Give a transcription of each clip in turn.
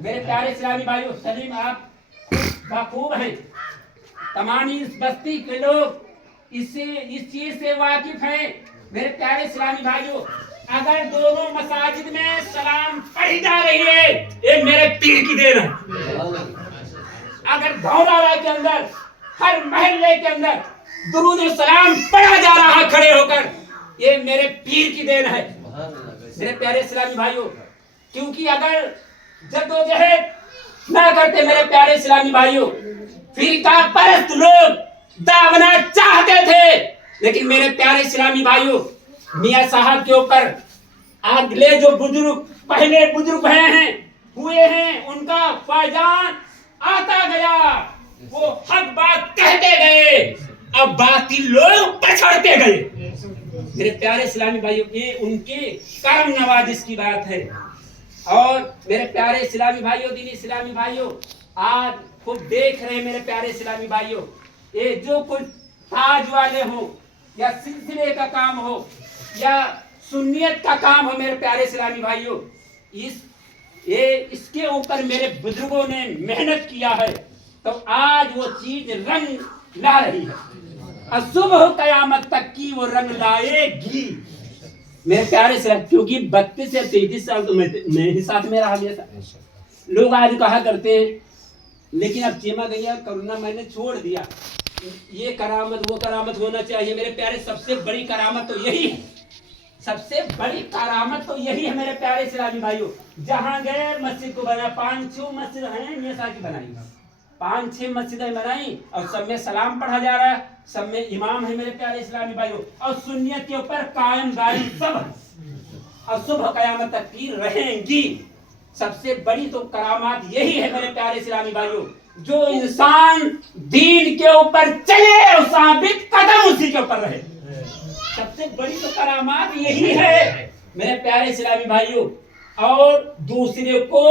میرے پیارے اسلامی بھائیوں، سلیم آپ بخوب ہیں، تمام اس بستی کے لوگ اس چیز سے واقف ہیں۔ میرے پیارے اسلامی بھائیوں، اگر دونوں مساجد میں سلام پڑھی جا رہی ہے، یہ میرے پیر کی دین ہے۔ اگر دھوراڑا کے اندر ہر محلے کے اندر درود و سلام پڑھا جا رہا ہے کھڑے ہو کر، یہ میرے پیر کی دین ہے۔ میرے پیارے اسلامی بھائیوں، کیونکہ اگر جدوجہد نہ کرتے میرے پیارے اسلامی بھائیوں، فرقہ پرست لوگ داغنا چاہتے تھے، لیکن میرے پیارے اسلامی بھائیوں، میاں صاحب کے اوپر اگلے جو بزرگ پہلے بزرگ ہوئے ہیں، ان کا فیضان آتا گیا، وہ حق بات کہتے گئے، اب باطل لوگ پچھڑتے گئے۔ میرے پیارے اسلامی بھائیوں، یہ ان کے کرم نوازش کی بات ہے۔ اور میرے پیارے اسلامی بھائیوں، دینی اسلامی بھائیوں، آج خود دیکھ رہے ہیں میرے پیارے اسلامی بھائیوں، یہ جو کچھ تاج والے ہوں یا سلسلے کا کام ہو یا سنیت کا کام ہو، میرے پیارے اسلامی بھائیوں، اس کے اوپر میرے بزرگوں نے محنت کیا ہے، تو آج وہ چیز رنگ لا رہی ہے، صبح قیامت تک کی وہ رنگ لائے گی۔ میرے پیارے سے، کیونکہ 32 سے 33 سال تو میں ہی ساتھ میں رہا گیا تھا۔ لوگ آج کہا کرتے ہیں، لیکن اب چیما گیا کرونا میں نے چھوڑ دیا، یہ کرامت وہ کرامت ہونا چاہیے۔ میرے پیارے، سب سے بڑی کرامت تو یہی ہے، سب سے بڑی کرامت تو یہی ہے میرے پیارے اسلامی بھائیوں۔ جہاں گئے مسجد کو بنا، 5-6 مسجد ہیں میاں صاحب کی بنائی، 5-6 مسجدیں بنائی، اور سب میں سلام پڑھا جا رہا ہے، سب میں امام ہے میرے پیارے اسلامی بھائیوں، اور سنیت کے اوپر قائم دائم سب ہے، اور صبح قیامت تک کی رہیں گی۔ سب سے بڑی تو کرامات یہی ہے میرے پیارے اسلامی بھائیوں، جو انسان دین کے اوپر چلے اور ثابت قدم اسی کے اوپر رہے، سب سے بڑی تو کرامات یہی ہے میرے پیارے اسلامی بھائیوں۔ اور دوسرے کو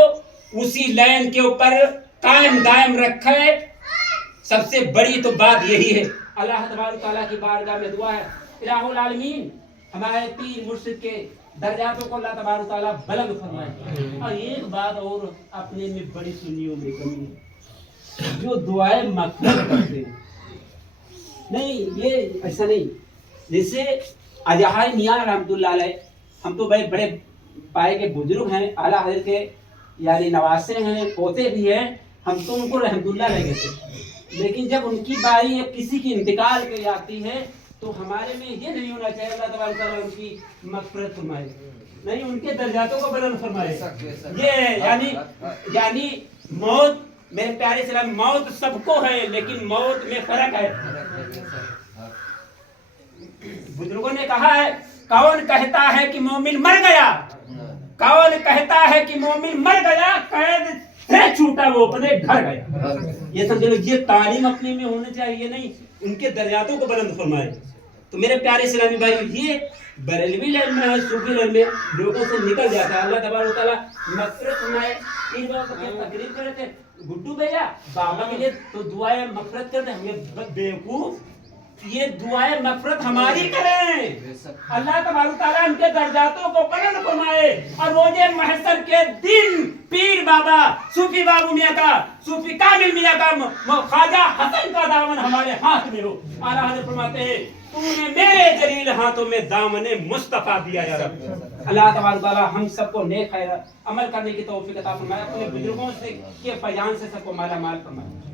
اسی لائن کے اوپر قائم دائم رکھے، سب سے بڑی تو بات یہی ہے۔ اللہ تبارک تعالیٰ کی بارگاہ میں دعا ہے، الہ العالمین ہمارے پیر مرشد کے درجاتوں کو اللہ تبارک تعالیٰ بلند فرمائے۔ اور ایک بات اور اپنے میں بڑی سنیوں میں کمی ہے، جو دعائیں مغفرت کرتے ہیں، نہیں یہ ایسا نہیں، جیسے اجہائے میاں رحمت اللہ علیہ، ہم تو بڑے بڑے پائے کے بزرگ ہیں، اعلیٰ حضرت کے یعنی نواسے ہیں، پوتے بھی ہیں، ہم تو ان کو رحمت اللہ علیہ کہتے ہیں، لیکن جب ان کی باری یا کسی کی انتقال کی جاتی ہے تو ہمارے میں یہ نہیں ہونا چاہیے اللہ تبارک تعالیٰ ان کی مغفرت فرمائے، نہیں ان کے درجاتوں کو بلند فرمائے۔ یہ یعنی موت، میرے پیارے اسلام، موت سب کو ہے، لیکن موت میں فرق ہے۔ بزرگوں نے کہا ہے، کون کہتا ہے کہ مومن مر گیا، کون کہتا ہے کہ مومن مر گیا، قید سے چھوٹا وہ اپنے گھر گیا۔ یہ سمجھ لو، یہ تعلیم اپنے میں ہونا چاہیے، نہیں ان کے درجاتوں کو بلند فرمائے۔ تو میرے پیارے اسلامی بھائی، یہ بریلوی لائن میں ہے، صوفی لائن میں لوگوں سے نکل جاتا ہے، اللہ تبارک تعالیٰ مغفرت فرمائے۔ ان بات کو تقریر کر رہے تھے گڈو بھیا بابا کے لیے تو دعائیں مغفرت کرتے، ہمیں بیوقوف یہ دعائیں مغفرت ہماری کریں، اللہ تبارک تعالیٰ ان کے درجاتوں کو بلند فرمائے، اور روز محشر کے دن پیر بابا صوفی بابو میاں کا، صوفی کامل میاں کا، خواجہ حسن کا دامن ہمارے ہاتھ میں ہو۔ اعلیٰ حضرت فرماتے ہیں، تو نے میرے جلیل ہاتھوں میں دامن مصطفیٰ دیا یا رب۔ اللہ تبارک تعالیٰ ہم سب کو نیک خیر عمل کرنے کی توفیق عطا فرمائے، اپنے بزرگوں سے کے فیضان سے سب کو مالا مال فرمائے۔